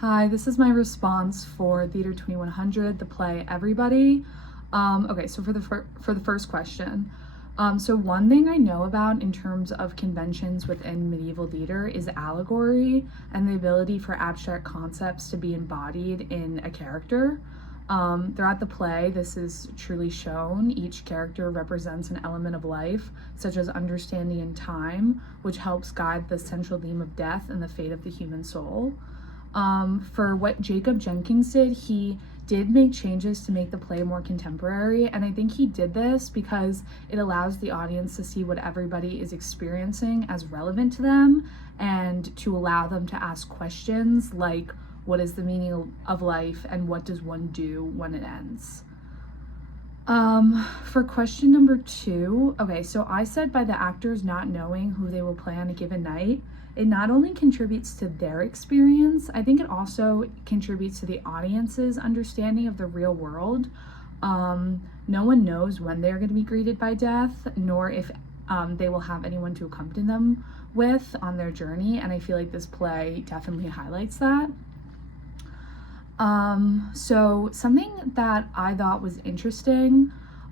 Hi, this is my response for Theater 2100, the play Everybody. Okay, so for the first question, so one thing I know about in terms of conventions within medieval theater is allegory and the ability for abstract concepts to be embodied in a character. Throughout the play, this is truly shown. Each character represents an element of life, such as understanding and time, which helps guide the central theme of death and the fate of the human soul. For what Jacob Jenkins did, he did make changes to make the play more contemporary, and I think he did this because it allows the audience to see what everybody is experiencing as relevant to them and to allow them to ask questions like, what is the meaning of life and what does one do when it ends? For question number 2, okay, so I said by the actors not knowing who they will play on a given night, it not only contributes to their experience, I think it also contributes to the audience's understanding of the real world. No one knows when they're going to be greeted by death, nor if they will have anyone to accompany them with on their journey, and I feel like this play definitely highlights that. So something that I thought was interesting,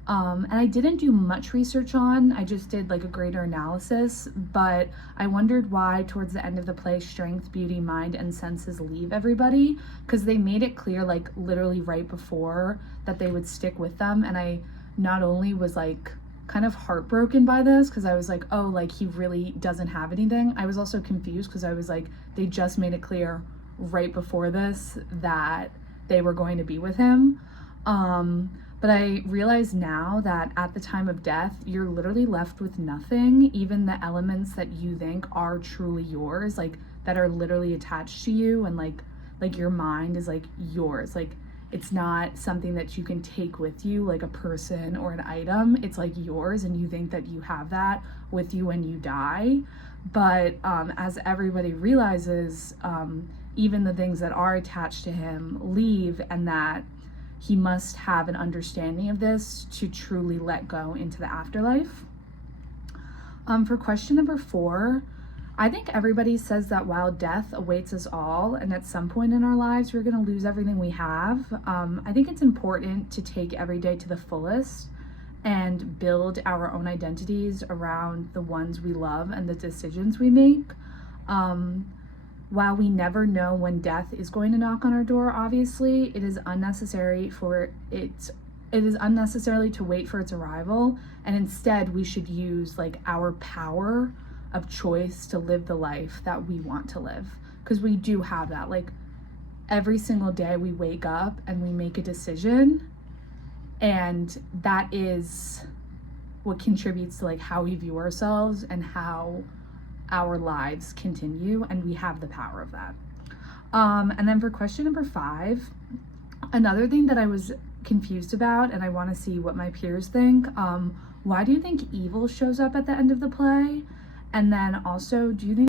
and I didn't do much research on, I just did like a greater analysis, but I wondered why towards the end of the play, strength, beauty, mind, and senses leave everybody, because they made it clear like literally right before that they would stick with them, and I not only was like kind of heartbroken by this because I was like, oh, like he really doesn't have anything. I was also confused because I was like, they just made it clear right before this that they were going to be with him. But I realize now that at the time of death, you're literally left with nothing. Even the elements that you think are truly yours, like that are literally attached to you, and like your mind is like yours. Like it's not something that you can take with you, like a person or an item. It's like yours, and you think that you have that with you when you die. But as everybody realizes, even the things that are attached to him leave, and that he must have an understanding of this to truly let go into the afterlife. For question number 4, I think everybody says that while death awaits us all, and at some point in our lives, we're going to lose everything we have. I think it's important to take every day to the fullest and build our own identities around the ones we love and the decisions we make. While we never know when death is going to knock on our door, obviously, it is unnecessarily to wait for its arrival, and instead we should use like our power of choice to live the life that we want to live, because we do have that. Like every single day we wake up and we make a decision, and that is what contributes to like how we view ourselves and how our lives continue, and we have the power of that. And then for question number 5, another thing that I was confused about, and I want to see what my peers think, why do you think evil shows up at the end of the play? And then also, do you think